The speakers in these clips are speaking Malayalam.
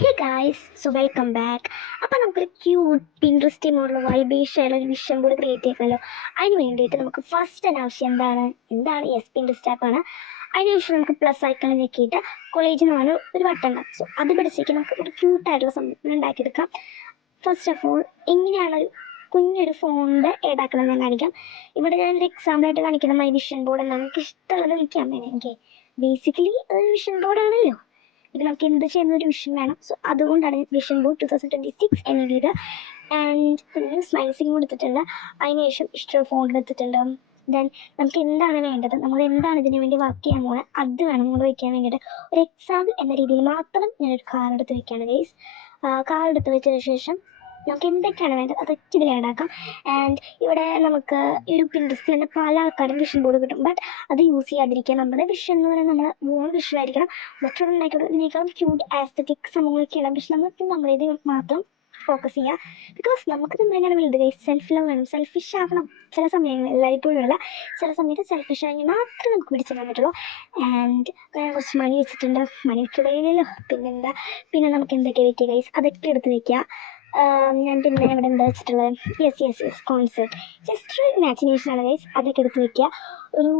Hey guys, so welcome back. അപ്പോൾ നമുക്കൊരു ക്യൂട്ട് ഇൻട്രസ്റ്റിംഗ് മോഡൽ വൈബേഷ് ആയുള്ള ഒരു വിഷൻ ബോർഡ് ക്രിയേറ്റ് ചെയ്യണമല്ലോ. അതിന് വേണ്ടിയിട്ട് നമുക്ക് ഫസ്റ്റ് ആവശ്യം എന്താണ് എസ് പി ഇൻട്രസ്റ്റ് ആപ്പാണ്. അതിനുശേഷം നമുക്ക് പ്ലസ് ഐക്കൺ ഞെക്കിയിട്ട് കോളേജിൽ നിന്ന് പറഞ്ഞ ഒരു ബട്ടൺ ഉണ്ടാകും. സോ അത് പിടിച്ചേക്ക് നമുക്ക് ഒരു ക്യൂട്ടായിട്ടുള്ള സംഭവം ഉണ്ടാക്കിയെടുക്കാം. ഫസ്റ്റ് ഓഫ് ഓൾ എങ്ങനെയാണ് ഒരു കുഞ്ഞൊരു ഫോണിൻ്റെ ഏതാക്കണം ഞാൻ കാണിക്കാം. ഇവിടെ ഞാനൊരു എക്സാമ്പിളായിട്ട് കാണിക്കുന്ന മൈ വിഷൻ ബോർഡ് എന്നാണ്. നമുക്ക് ഇഷ്ടമുള്ളത് വിളിക്കാൻ വേണ്ടി എനിക്ക് ബേസിക്കലി അതൊരു വിഷൻ ബോർഡാണല്ലോ. ഇത് നമുക്ക് എന്ത് ചെയ്യുന്ന ഒരു വിഷൻ വേണം. സോ അതുകൊണ്ടാണ് വിഷൻ ബോർഡ് 2026 എഴുതിയത്. ആൻഡ് സ്ലൈസിങ് കൊടുത്തിട്ടുണ്ട്. അതിനുശേഷം ഇഷ്ടം ഫോണിൽ എടുത്തിട്ടുണ്ട്. ദെൻ നമുക്ക് എന്താണ് വേണ്ടത്, നമ്മൾ എന്താണ് ഇതിനു വേണ്ടി വർക്ക് ചെയ്യാൻ പോകുന്നത്, അത് വേണം നമ്മൾ വയ്ക്കാൻ വേണ്ടിയിട്ട്. ഒരു എക്സാമ്പിൾ എന്ന രീതിയിൽ മാത്രം ഞാനൊരു കാർ എടുത്ത് വയ്ക്കുകയാണ് ഗൈസ്. കാർ എടുത്ത് വെച്ചതിന് ശേഷം നമുക്ക് എന്തൊക്കെയാണ് വേണ്ടത് അതൊക്കെ ഇതിൽ ഉണ്ടാക്കാം. ആൻഡ് ഇവിടെ നമുക്ക് ഈ ഒരു പിൻട്രസ്റ്റിൽ തന്നെ പല ആൾക്കാരും വിഷൻ ബോർഡ് കിട്ടും. ബട്ട് അത് യൂസ് ചെയ്യാതിരിക്കുക. നമ്മുടെ വിഷൻ എന്ന് പറയുന്നത് നമ്മുടെ മൂന്ന് വിഷൻ ആയിരിക്കണം. മറ്റുള്ള ഇതിനേക്കാളും ക്യൂട്ട് ആസ്തറ്റിക് സംഭവങ്ങളൊക്കെയാണ്. പക്ഷെ നമുക്ക് നമ്മളിത് മാത്രം ഫോക്കസ് ചെയ്യുക. ബിക്കോസ് നമുക്ക് നമ്മളെങ്ങനെ വലുത് സെൽഫ് ലവ് വേണം, സെൽഫിഷ് ആവണം. ചില സമയങ്ങളിൽ എല്ലായ്പ്പോഴും ഉള്ള ചില സമയത്ത് സെൽഫിഷ് ആണെങ്കിൽ മാത്രമേ നമുക്ക് പിടിച്ചിടാൻ പറ്റുള്ളൂ. ആൻഡ് കുറച്ച് മണി വെച്ചിട്ടുണ്ട്, മണി വെച്ചിടയില്ലല്ലോ പിന്നെന്താ. പിന്നെ നമുക്ക് എന്തൊക്കെ വെക്കുക ഗൈസ് അതൊക്കെ എടുത്ത് വെക്കുക. ഞാൻ പിന്നെ ഇവിടെ എന്താ വെച്ചിട്ടുള്ളത്, യെസ് കോൺസെർട്ട് ജസ്റ്റ് ഒരു ഇമാജിനേഷനാണ് ഗൈസ്. അതൊക്കെ എടുത്ത് വെക്കുക. ഒരു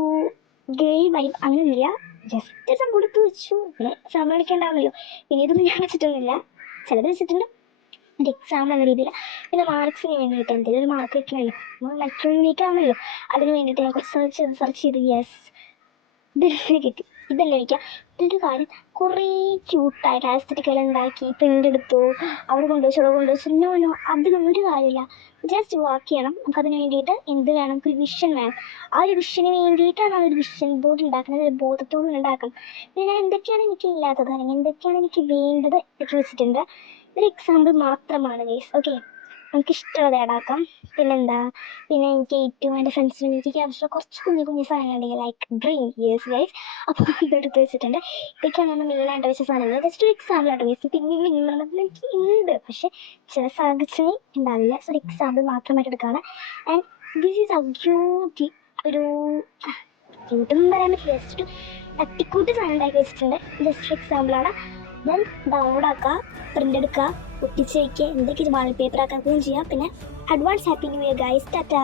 ഗെയ് വൈബ് അങ്ങനെയൊന്നുമില്ല, ജസ്റ്റ് സംഭവം എടുത്ത് വെച്ചു. പിന്നെ സമയം എടുക്കേണ്ടാവില്ലല്ലോ. പിന്നെ ഇതൊന്നും ഞാൻ വെച്ചിട്ടൊന്നുമില്ല, ചിലത് വെച്ചിട്ടുണ്ട് ഒരു എക്സാം എന്ന രീതിയിൽ. പിന്നെ മാർക്സിന് വേണ്ടിയിട്ട് എന്തെങ്കിലും ഒരു മാർക്ക് കിട്ടണമല്ലോ, മറ്റുള്ളവരിലേക്കാണല്ലോ. അതിന് വേണ്ടിയിട്ട് ഞാൻ കുറച്ച് സെർച്ച് ചെയ്ത് യെസ് ഇതെല്ലാം കിട്ടി. ഇതെല്ലാം വയ്ക്കാം. ഇതൊരു കാര്യം കുറേ ക്യൂട്ടായിട്ട് ആസ്തറ്റിക്കൽ ഉണ്ടാക്കി പ്രിൻ്റ് എടുത്തു അവിടെ കൊണ്ടുവച്ചു നോ അതിനൊന്നും ഒരു കാര്യമില്ല. ജസ്റ്റ് വർക്ക് ചെയ്യണം. നമുക്കതിന് വേണ്ടിയിട്ട് എന്ത് വേണം, ഒരു വിഷൻ വേണം. ആ ഒരു വിഷന് വേണ്ടിയിട്ടാണ് ആ ഒരു വിഷൻ ബോർഡ് ഉണ്ടാക്കുന്നത്, ഒരു ബോധത്തോടെ ഉണ്ടാക്കണം. പിന്നെ എന്തൊക്കെയാണ് എനിക്ക് ഇല്ലാത്തത് അല്ലെങ്കിൽ എന്തൊക്കെയാണ് എനിക്ക് വേണ്ടത് ഒക്കെ വെച്ചിട്ടുണ്ട്. ഒരു എക്സാമ്പിൾ മാത്രമാണ് ഗൈസ്. ഓക്കെ, നമുക്ക് ഇഷ്ടമുള്ളത് ഏടാക്കാം. പിന്നെ എനിക്ക് ഏറ്റവും എൻ്റെ ഫ്രണ്ട്സിനും എനിക്ക് ആവശ്യമുള്ള കുറച്ച് കുഞ്ഞു സാധനങ്ങളുണ്ടെങ്കിൽ ലൈക്ക് ഡ്രീം യേഴ്സ് ഗൈസ്. അപ്പോൾ ഇതെടുത്ത് വെച്ചിട്ടുണ്ട്. ഇതൊക്കെയാണ് നമ്മൾ മെയിനായിട്ട് വെച്ച സാധനങ്ങൾ. ജസ്റ്റ് ഒരു എക്സാമ്പിളായിട്ട് ഗൈസ്. പിന്നെ എനിക്ക് ഉണ്ട്, പക്ഷേ ചില സാഹചര്യം ഉണ്ടാവില്ല. സോ ഒരു എക്സാമ്പിൾ മാത്രമായിട്ട് എടുക്കുകയാണ്. And this is A cutie ഒരു ക്യൂട്ടെന്ന് പറയാൻ പറ്റില്ല, ജസ്റ്റ് ഒരു തട്ടിക്കൂട്ട് സാധനം ഉണ്ടാക്കി വെച്ചിട്ടുണ്ട്. ജസ്റ്റ് എക്സാമ്പിളാണ്. ദെൻ ഡൗൺലോഡ് ആക്കുക, പ്രിൻ്റ് എടുക്കുക, ഒട്ടിച്ച് വയ്ക്കുക, എന്തൊക്കെ വാൾപേപ്പർ ആക്കുകയും ചെയ്യാം. പിന്നെ advance happy new year guys. Tata.